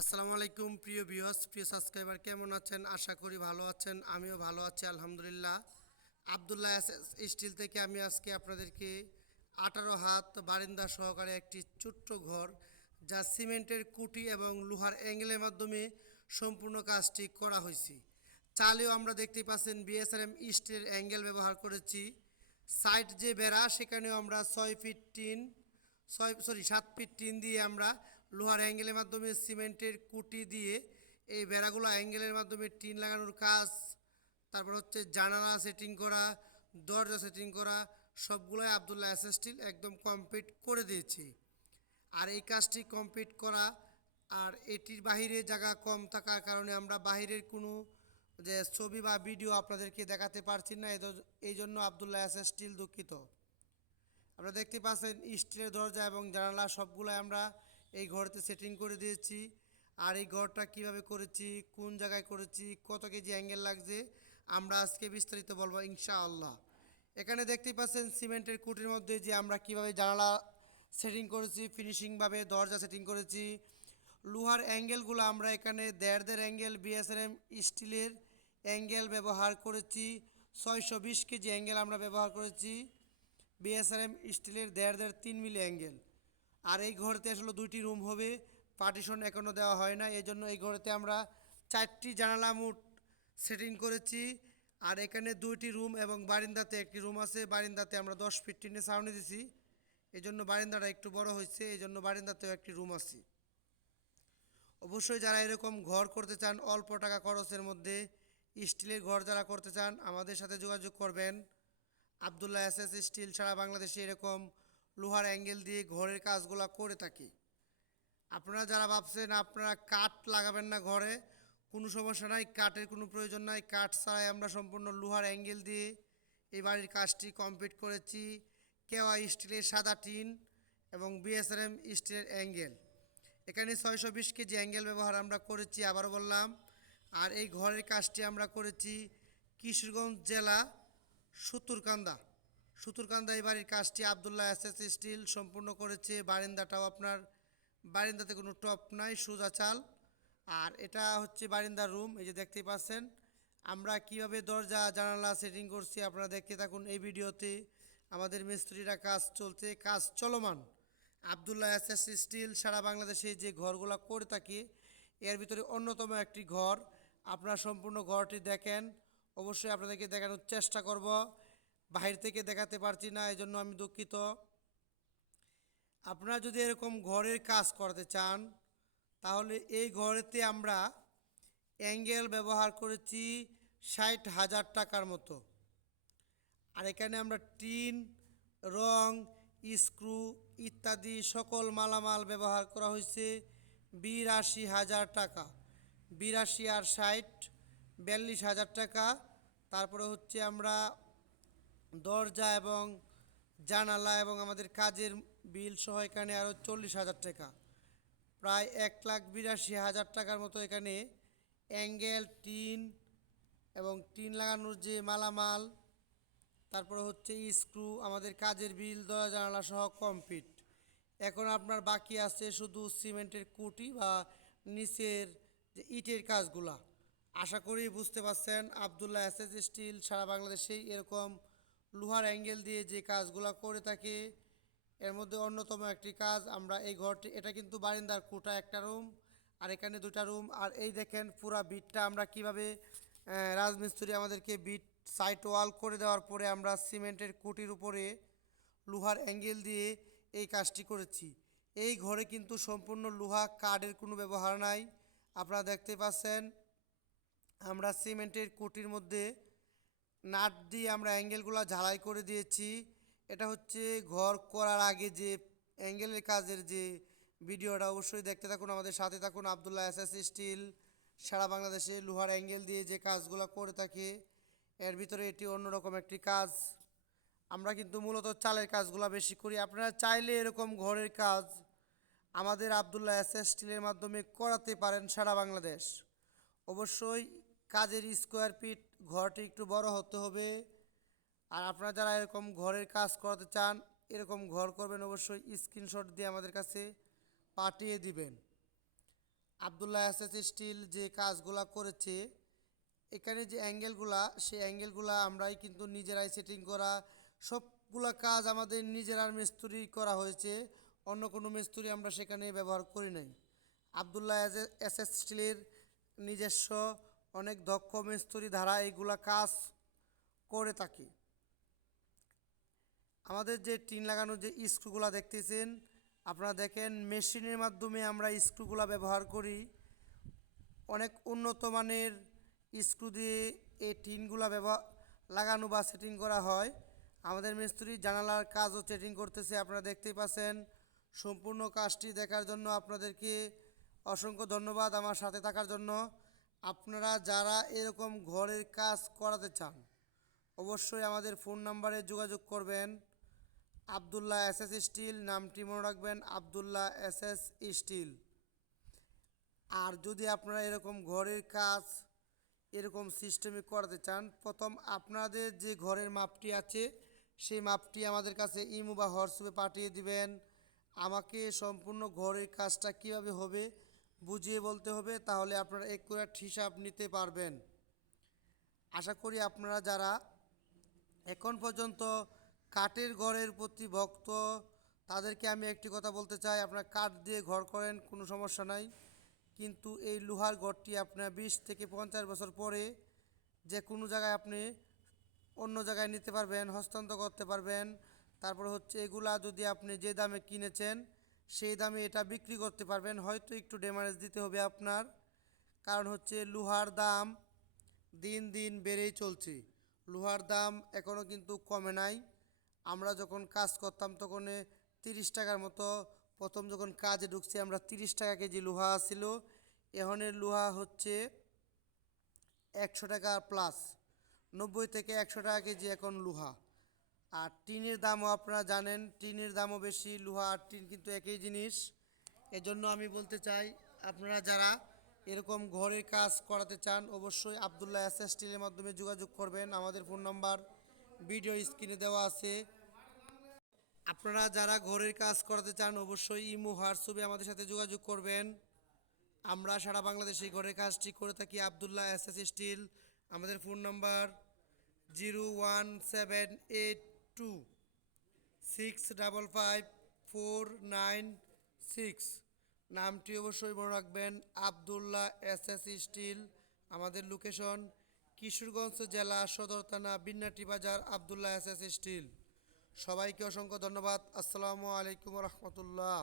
আসসালামু আলাইকুম প্রিয় ভিউয়ার্স, প্রিয় সাবস্ক্রাইবার, কেমন আছেন? আশা করি ভালো আছেন। আমিও ভালো আছি আলহামদুলিল্লাহ। আবদুল্লাহ স্টিল থেকে আমি আজকে আপনাদেরকে 18 হাত বারিন্দা সহকারে একটি ছোট্ট ঘর, যা সিমেন্টের কুটি এবং লোহার অ্যাঙ্গেলের মাধ্যমে সম্পূর্ণ কাজটি করা হয়েছে। চালেও আমরা দেখতে পাচ্ছেন বিএসআরএম স্টিলের অ্যাঙ্গেল ব্যবহার করেছি। সাইড যে বেড়া, সেখানেও আমরা 6 ফিট টিন 7 ফিট টিন দিয়ে আমরা লোহার অ্যাঙ্গেলের মাধ্যমে সিমেন্টের কুটি দিয়ে এই বেড়াগুলো অ্যাঙ্গেলের মাধ্যমে টিন লাগানোর কাজ, তারপর হচ্ছে জানালা সেটিং করা, দরজা সেটিং করা, সবগুলোই আবদুল্লাহ এস স্টিল একদম কমপ্লিট করে দিয়েছি। আর এই কাজটি কমপ্লিট করা, আর এটির বাহিরে জায়গা কম থাকার কারণে আমরা বাহিরের কোনো যে ছবি বা ভিডিও আপনাদেরকে দেখাতে পারছি না, এই জন্য আবদুল্লাহ এস স্টিল দুঃখিত। আপনারা দেখতে পাচ্ছেন স্টিলের দরজা এবং জানালা সবগুলো আমরা এই ঘরতে সেটিং করে দিয়েছি। আর এই ঘরটা কিভাবে করেছি, কোন জায়গায় করেছি, কত কেজি অ্যাঙ্গেল লাগছে, আমরা আজকে বিস্তারিত বলবো ইনশাআল্লাহ। এখানে দেখতে পাচ্ছেন সিমেন্টের কুটির মধ্যে যে আমরা কিভাবে জানালা সেটিং করেছি, ফিনিশিংভাবে দরজা সেটিং করেছি। লোহার অ্যাঙ্গেলগুলো আমরা এখানে দেড় অ্যাঙ্গেল বিএসআরএম স্টিলের অ্যাঙ্গেল ব্যবহার করেছি। 620 কেজি অ্যাঙ্গেল আমরা ব্যবহার করেছি বিএসআরএম স্টিলের দেড় 3 মিলি অ্যাঙ্গেল। আর এই ঘরেতে আসলে 2টি রুম হবে, পার্টিশন এখনও দেওয়া হয় না, এই জন্য এই ঘরেতে আমরা 4টি জানালা মোট সেটিং করেছি। আর এখানে 2টি রুম এবং বারিন্দাতে একটি রুম আছে। বারিন্দাতে আমরা 10 ফিট টিনে ছাউনি দিছি, এই জন্য বারিন্দাটা একটু বড় হয়েছে, এই জন্য বারিন্দাতেও একটি রুম আছে। অবশ্যই যারা এরকম ঘর করতে চান অল্প টাকা খরচের মধ্যে, স্টিলের ঘর যারা করতে চান আমাদের সাথে যোগাযোগ করবেন। আবদুল্লাহ এস স্টিল সারা বাংলাদেশে এরকম লোহার অ্যাঙ্গেল দিয়ে ঘরের কাজগুলো করে থাকি। আপনারা যারা ভাবছেন আপনারা কাঠ লাগাবেন না ঘরে, কোনো সমস্যা নাই, কাঠের কোনো প্রয়োজন নাই। কাঠ ছাড়াই আমরা সম্পূর্ণ লোহার অ্যাঙ্গেল দিয়ে এই বাড়ির কাজটি কমপ্লিট করেছি। কেওয়া স্টিলের সাদা টিন এবং বিএসআরএম স্টিলের অ্যাঙ্গেল, এখানে 620 কেজি অ্যাঙ্গেল ব্যবহার আমরা করেছি, আবারও বললাম। আর এই ঘরের কাজটি আমরা করেছি কিশোরগঞ্জ জেলা সুতুরকান্দা এই বাড়ির কাজটি আবদুল্লাহ এস স্টিল সম্পূর্ণ করেছে। বারিন্দাটাও আপনার, বারিন্দাতে কোনো টপ নাই, সোজা চাল। আর এটা হচ্ছে বারিন্দার রুম, এই যে দেখতেই পাচ্ছেন আমরা কিভাবে দরজা জানালা সেটিং করছি। আপনারা দেখতে থাকুন এই ভিডিওতে। আমাদের মিস্ত্রিরা কাজ চলছে, কাজ চলমান। আবদুল্লাহ এস স্টিল সারা বাংলাদেশে যে ঘরগুলো করে থাকে এর ভিতরে অন্যতম একটি ঘর। আপনারা সম্পূর্ণ ঘরটি দেখেন, অবশ্যই আপনাদেরকে দেখানোর চেষ্টা করব, বাহির থেকে দেখাতে পারছি না, এই জন্য আমি দুঃখিত। আপনারা যদি এরকম ঘরের কাজ করতে চান তাহলে এই ঘরেতে আমরা অ্যাঙ্গেল ব্যবহার করেছি 60,000 টাকার মতো। আর এখানে আমরা টিন, রং, স্ক্রু ইত্যাদি সকল মালামাল ব্যবহার করা হয়েছে 82,000 টাকা। 82 আর 60, 42,000 টাকা। তারপরে হচ্ছে আমরা দরজা এবং জানালা এবং আমাদের কাজের বিল সহ এখানে আরও 40,000 টাকা, প্রায় 1,82,000 টাকার মতো এখানে অ্যাঙ্গেল, টিন এবং টিন লাগানোর যে মালামাল, তারপরে হচ্ছে স্ক্রু, আমাদের কাজের বিল, দরজা জানালা সহ কমপ্লিট। এখন আপনার বাকি আছে শুধু সিমেন্টের কুটি বা নিচের যে ইটের কাজগুলা। আশা করি বুঝতে পারছেন আবদুল্লাহ এস স্টিল সারা বাংলাদেশেই এরকম লোহার অ্যাঙ্গেল দিয়ে যে কাজগুলো করে থাকে এর মধ্যে অন্যতম একটি কাজ। আমরা এই ঘরটি, এটা কিন্তু বারিন্দার কোঠা, একটা রুম আর এখানে 2টা রুম। আর এই দেখেন পুরা বিটটা আমরা কিভাবে রাজমিস্ত্রি আমাদেরকে বিট সাইড ওয়াল করে দেওয়ার পরে আমরা সিমেন্টের কুটির উপরে লোহার অ্যাঙ্গেল দিয়ে এই কাজটি করেছি। এই ঘরে কিন্তু সম্পূর্ণ লোহা, কাঠের কোনো ব্যবহার নাই। আপনারা দেখতে পাচ্ছেন আমরা সিমেন্টের কুটির মধ্যে নাট দিয়ে আমরা অ্যাঙ্গেলগুলো ঝালাই করে দিয়েছি। এটা হচ্ছে ঘর করার আগে যে অ্যাঙ্গেলের কাজের যে ভিডিওটা, অবশ্যই দেখতে থাকুন, আমাদের সাথে থাকুন। আবদুল্লাহ এস স্টিল সারা বাংলাদেশে লোহার অ্যাঙ্গেল দিয়ে যে কাজগুলো করে থাকে এর ভিতরে এটি অন্যরকম একটি কাজ। আমরা কিন্তু মূলত চালের কাজগুলো বেশি করি। আপনারা চাইলে এরকম ঘরের কাজ আমাদের আবদুল্লাহ এস স্টিলের মাধ্যমে করাতে পারেন সারা বাংলাদেশ। অবশ্যই কাজের স্কোয়ার ফিট ঘরটি একটু বড় হতে হবে। আর আপনারা যারা এরকম ঘরের কাজ করাতে চান, এরকম ঘর করবেন, অবশ্যই স্ক্রিনশট দিয়ে আমাদের কাছে পাঠিয়ে দিবেন। আবদুল্লাহ এসএস স্টিল যে কাজগুলা করেছে, এখানে যে অ্যাঙ্গেলগুলা, সেই অ্যাঙ্গেলগুলা আমরাই কিন্তু নিজেরাই সেটিং করা, সবগুলা কাজ আমাদের নিজেরার মিস্ত্রি করা হয়েছে। অন্য কোনো মিস্ত্রি আমরা সেখানে ব্যবহার করি নাই। আবদুল্লাহ এসএস স্টিলের নিজস্ব অনেক দক্ষ মিস্ত্রি দ্বারা এইগুলা কাজ করে থাকে। আমাদের যে টিন লাগানো যে স্ক্রুগুলা দেখতেছেন, আপনারা দেখেন মেশিনের মাধ্যমে আমরা স্ক্রুগুলা ব্যবহার করি। অনেক উন্নত মানের স্ক্রু দিয়ে এই টিনগুলা লাগানো বা সেটিং করা হয়। আমাদের মিস্ত্রি জানালার কাজও সেটিং করতেছে, আপনারা দেখতেই পাচ্ছেন। সম্পূর্ণ কাজটি দেখার জন্য আপনাদেরকে অসংখ্য ধন্যবাদ আমার সাথে থাকার জন্য। আপনারা যারা এরকম ঘরের কাজ করাতে চান, অবশ্যই আমাদের ফোন নাম্বারে যোগাযোগ করবেন। আবদুল্লাহ এসএস স্টিল, নামটি মনে রাখবেন, আবদুল্লাহ এসএস স্টিল। আর যদি আপনারা এরকম ঘরের কাজ এরকম সিস্টেমে করাতে চান, প্রথম আপনাদের যে ঘরের মাপটি আছে সেই মাপটি আমাদের কাছে ইমো বা হোয়াটসঅ্যাপে পাঠিয়ে দিবেন। আমাকে সম্পূর্ণ ঘরের কাজটা কিভাবে হবে বুঝিয়ে বলতে হবে, তাহলে আপনারা একুরেট হিসাব নিতে পারবেন। আশা করি আপনারা যারা এখন পর্যন্ত কাঠের ঘরের প্রতি ভক্ত, তাদেরকে আমি একটি কথা বলতে চাই, আপনারা কাঠ দিয়ে ঘর করেন কোনো সমস্যা নাই, কিন্তু এই লোহার ঘরটি আপনার 20 থেকে 50 বছর পরে যে কোনো জায়গায় আপনি অন্য জায়গায় নিতে পারবেন, হস্তান্তর করতে পারবেন। তারপর হচ্ছে এগুলা যদি আপনি যে দামে কিনেছেন সেই দামে এটা বিক্রি করতে পারবেন। হয়তো একটু ড্যামেজ দিতে হবে আপনার, কারণ হচ্ছে লোহার দাম দিন দিন বেড়েই চলছে। লোহার দাম এখনও কিন্তু কমে নাই। আমরা যখন কাজ করতাম তখন 30 টাকার মতো, প্রথম যখন কাজে ঢুকছি আমরা 30 টাকা কেজি লোহা ছিল। এখনের লোহা হচ্ছে 100 টাকা প্লাস, 90 থেকে 100 টাকা কেজি এখন লোহা। আর টিনের দামও আপনারা জানেন, টিনের দামও বেশি, লোহা আর টিন কিন্তু একই জিনিস। এজন্য আমি বলতে চাই, আপনারা যারা এরকম ঘরের কাজ করাতে চান, অবশ্যই আবদুল্লাহ এসএস স্টিলের মাধ্যমে যোগাযোগ করবেন। আমাদের ফোন নাম্বার ভিডিও স্ক্রিনে দেওয়া আছে। আপনারা যারা ঘরের কাজ করাতে চান, অবশ্যই ইমো হোয়াটসঅ্যাপে আমাদের সাথে যোগাযোগ করবেন। আমরা সারা বাংলাদেশে এই ঘরের কাজটি করে থাকি। আবদুল্লাহ এসএস স্টিল, আমাদের ফোন নাম্বার 01782655496। নামটি অবশ্যই মনে রাখবেন, আবদুল্লাহ এসএস স্টিল। আমাদের লোকেশন কিশোরগঞ্জ জেলা সদর থানা বিন্নাটি বাজার, আবদুল্লাহ এসএস স্টিল। সবাইকে অসংখ্য ধন্যবাদ। আসসালামু আলাইকুম রহমতুল্লাহ।